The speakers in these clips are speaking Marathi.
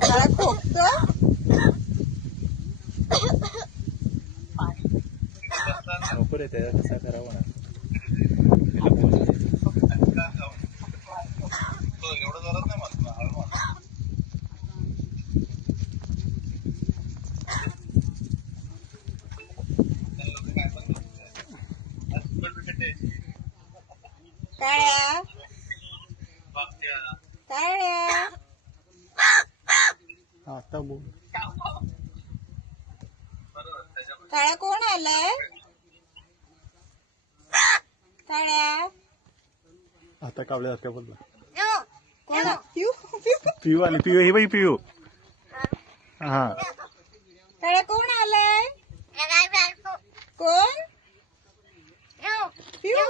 काळा खोकतो. लवकर येते कसा करावा ना. काळ्या काळ्या आता बोल. काळ्या कोण आलाय? काळ्या आता कावळे काय बोलला. कोण? पिऊ पिऊ आली. पिऊ ही बाई पिऊ. हा काळ्या कोण आलाय? कोण? पिऊ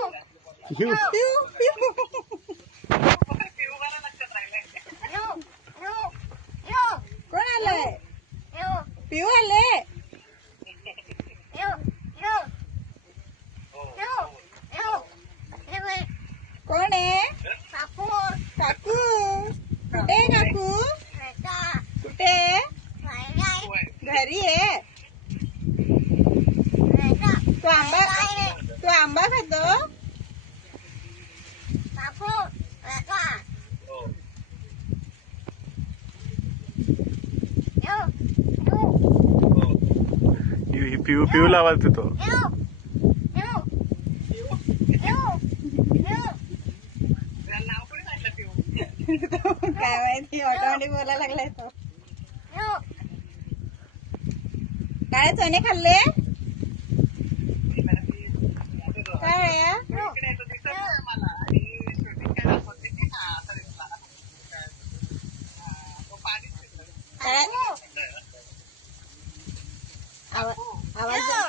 पिऊ. पिऊ पिऊ कोण आलाय? पिऊ आले. कोण आहे? काकू. कुठे आहे काकू? कुठे आहे? घरी आहे. तू आंबा खातो? ही पिऊ पिऊला आवाज देतो. काय माहिती ऑटोमॅटिक बोलायला लागलाय तो. काय चणे खाल्ले? काय आवाज